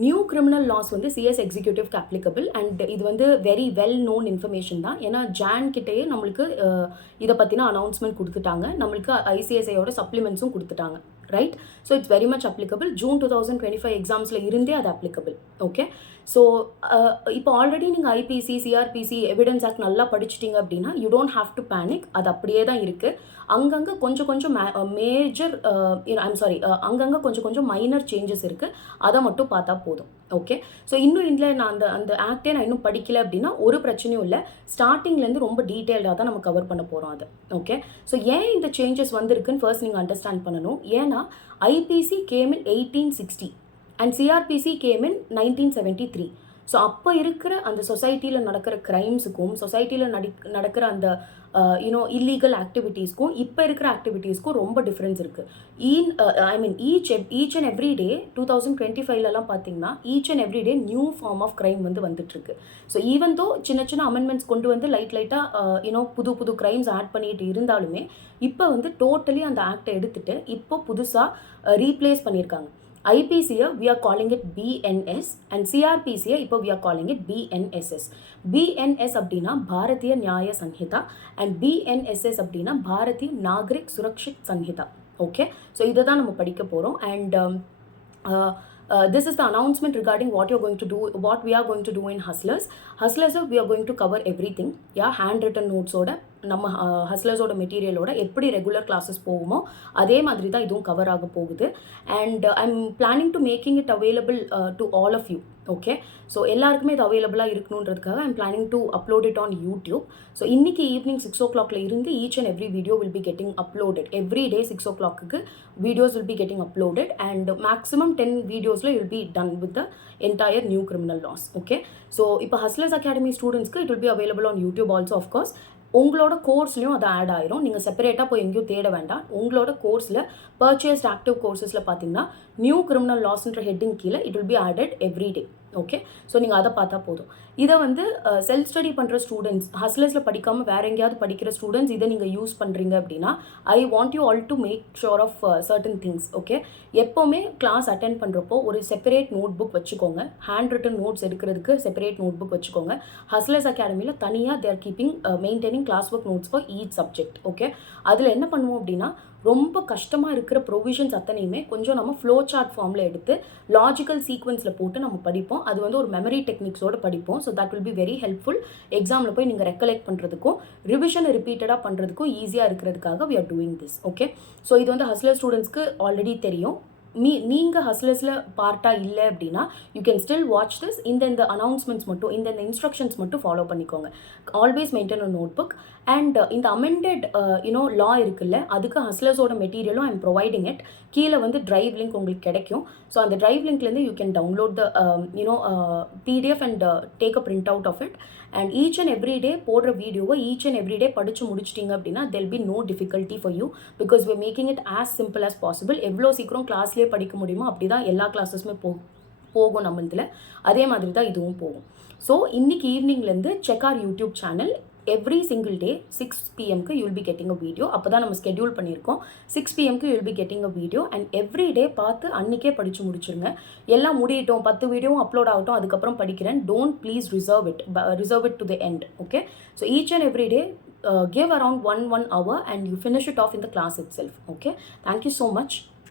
New criminal loss வந்து CS எக்ஸிக்யூட்டிவ்க்கு applicable and இது வந்து வெரி வெல் நோன் இன்ஃபர்மேஷன் தான். ஏன்னா ஜான் கிட்டேயே நம்மளுக்கு இதை பற்றின அனௌன்ஸ்மெண்ட் கொடுத்துட்டாங்க, நம்மளுக்கு ஐசிஎஸ்ஐயோட சப்ளிமெண்ட்ஸும் கொடுத்துட்டாங்க, right? So it's very much applicable. June 2025 எக்ஸாம்ஸில் இருந்தே அது அப்ளிகபிள். ஓகே, ஸோ இப்போ ஆல்ரெடி நீங்கள் ஐபிசி, சிஆர்பிசி, எவிடன்ஸ் ஆக்ட் நல்லா படிச்சிட்டிங்க அப்படின்னா you don't have to panic. அது அப்படியே தான் இருக்குது. அங்கங்கே கொஞ்சம் கொஞ்சம் மேஜர் அங்கங்கே கொஞ்சம் மைனர் சேஞ்சஸ் இருக்குது. அதை மட்டும் பார்த்தா போதும். ஓகே, ஸோ இன்னும் இதில் நான் அந்த ஆக்டே நான் இன்னும் படிக்கல அப்படின்னா ஒரு பிரச்சனையும் இல்லை. ஸ்டார்டிங்லேருந்து ரொம்ப டீட்டெயில்டாக தான் நம்ம கவர் பண்ண போகிறோம் அதை. ஓகே, ஸோ ஏன் இந்த சேஞ்சஸ் வந்திருக்குன்னு ஃபர்ஸ்ட் நீங்கள் அண்டர்ஸ்டாண்ட் பண்ணணும். ஏன்னா IPC came in 1860 and CrPC came in 1973. So அப்போ இருக்கிற அந்த சொசைட்டியில் நடக்கிற க்ரைம்ஸுக்கும் சொசைட்டியில் நடக்கிற அந்த இல்லீகல் ஆக்டிவிட்டீஸ்க்கும் இப்போ இருக்கிற ஆக்டிவிட்டீஸ்க்கும் ரொம்ப டிஃப்ரென்ஸ் இருக்குது. ஈச் அண்ட் எவ்ரி டே 2025லலாம் பார்த்தீங்கன்னா each and every day new form of crime வந்துட்டுருக்கு. ஸோ ஈவன் தோ சின்ன அமெண்ட்மெண்ட்ஸ் கொண்டு வந்து லைட்டாக புது க்ரைம்ஸ் ஆட் பண்ணிட்டு இருந்தாலுமே இப்போ வந்து டோட்டலி அந்த ஆக்டை எடுத்துகிட்டு இப்போ புதுசாக ரீப்ளேஸ் பண்ணியிருக்காங்க. ஐபிசியை we are calling it BNS and CRPCயை இப்போ we are calling it BNSS. BNS அப்படின்னா பாரதிய நியாய சன்ஹிதா அண்ட் BNSS அப்படின்னா பாரதிய நாகரிக் சுரக்ஷித் சன்ஹிதா. ஓகே, ஸோ இதை தான் நம்ம படிக்க போகிறோம். And this is the announcement regarding what we are going to do in Hustlers. We are going to cover everything. Handwritten notes oda நம்ம ஹஸ்லர்ஸோட மெட்டீரியலோட எப்படி ரெகுலர் கிளாஸஸ் போகுமோ அதே மாதிரி தான் இதுவும் கவர் ஆக போகுது. And I am planning to making it available to all of you. Okay, so எல்லாருக்குமே இது அவைலபிளாக இருக்கணுன்றதுக்காக I am planning to upload it on YouTube. So இன்றைக்கி ஈவினிங் 6 o'clock இருந்து each and every video will be getting uploaded. Every day 6 o'clock videos will be getting uploaded and maximum 10 வீடியோஸில் will be done with the entire new criminal laws. Okay, so இப்போ hustlers academy ஸ்டூடெண்ட்ஸ்க்கு it will be available on YouTube also. Of course உங்களோட கோர்ஸ்லையும் அது add ஆயிரும். நீங்கள் செப்பரேட்டாக போய் எங்கேயும் தேட வேண்டாம். உங்களோட கோர்ஸில் பர்ச்சேஸ்ட் ஆக்டிவ் கோர்சஸில் பார்த்தீங்கன்னா நியூ கிரிமினல் லாஸ்ன்ற ஹெட்டிங் கீழே it will be added every day. Okay, so நீங்கள் அதை பார்த்தா போதும். இதை வந்து செல்ஃப் ஸ்டடி பண்ணுற ஸ்டூடெண்ட்ஸ், ஹஸ்லர்ஸில் படிக்காமல் வேறு எங்கேயாவது படிக்கிற ஸ்டூடெண்ட்ஸ் இதை நீங்கள் யூஸ் பண்ணுறீங்க அப்படின்னா I want you all to make sure of certain things. Okay, எப்போவுமே கிளாஸ் அட்டென்ட் பண்ணுறப்போ ஒரு செப்பரேட் நோட் புக் வச்சுக்கோங்க. ஹேண்ட் ரிட்டன் நோட்ஸ் எடுக்கிறதுக்கு செப்பரேட் நோட் புக் வச்சுக்கோங்க. ஹஸ்லர்ஸ் அகாடமியில் தனியாக they're keeping maintaining class work notes for each subject. Okay, அதில் என்ன பண்ணுவோம் அப்படின்னா ரொம்ப கஷ்டமாக இருக்கிற ப்ரொவிஷன்ஸ் அத்தனையுமே கொஞ்சம் நம்ம ஃப்ளோ சார்ட் ஃபார்மில் எடுத்து லாஜிக்கல் சீக்வன்ஸில் போட்டு நம்ம படிப்போம். அது வந்து ஒரு மெமரி டெக்னிக்ஸோடு படிப்போம். So that will be very helpful. எக்ஸாமில் போய் நீங்கள் ரெக்கலெக்ட் பண்ணுறதுக்கும் ரிவிஷனை ரிப்பீட்டடாக பண்ணுறதுக்கும் ஈஸியாக இருக்கிறதுக்காக we are doing this. Okay, so இது வந்து ஹஸ்லர் ஸ்டூடெண்ட்ஸ்க்கு ஆல்ரெடி தெரியும். நீங்கள் ஹஸ்லர்ஸில் பார்ட்டாக இல்லை அப்படின்னா you can still watch this. இந்த அனௌன்ஸ்மெண்ட்ஸ் மட்டும் இந்த இன்ஸ்ட்ரக்ஷன்ஸ் மட்டும் ஃபாலோ பண்ணிக்கோங்க. Always maintain a notebook. And இந்த அமெண்டட் லா இருக்குல்ல, அதுக்கு ஹஸ்லர்ஸோட மெட்டீரியலும் ஐ எம் ப்ரொவைடிங் இட். கீழே வந்து டிரைவ் லிங்க் உங்களுக்கு கிடைக்கும். ஸோ அந்த டிரைவ் லிங்க்லேருந்து you can download the PDF and take a print out of it. And each and every day போடுற வீடியோவை ஈச் அண்ட் எவ்ரி டே படித்து முடிச்சிட்டிங்க அப்படின்னா தெல் be no difficulty for you because we making it as simple as possible. எவ்வளோ சீக்கிரம் கிளாஸ்லேயே படிக்க முடியுமோ அப்படி தான் எல்லா கிளாஸஸுமே போகும் நம்ம இதில். அதே மாதிரி தான் இதுவும் போகும். ஸோ இன்னைக்கு ஈவினிங்லேருந்து check our YouTube channel. Every single day 6 PM you will be getting a video. அப்போ தான் நம்ம ஸ்கெடியூல் பண்ணியிருக்கோம். 6 PM you will be getting a video and every day பார்த்து அன்றைக்கே படித்து முடிச்சுருங்க. எல்லாம் முடியட்டும் 10 வீடியோவும் அப்லோட் ஆகட்டும் அதுக்கப்புறம் படிக்கிறேன். Don't please reserve it to the end. Okay, so each and every day give around 1 hour and you finish it off in the class itself. Okay, thank you so much.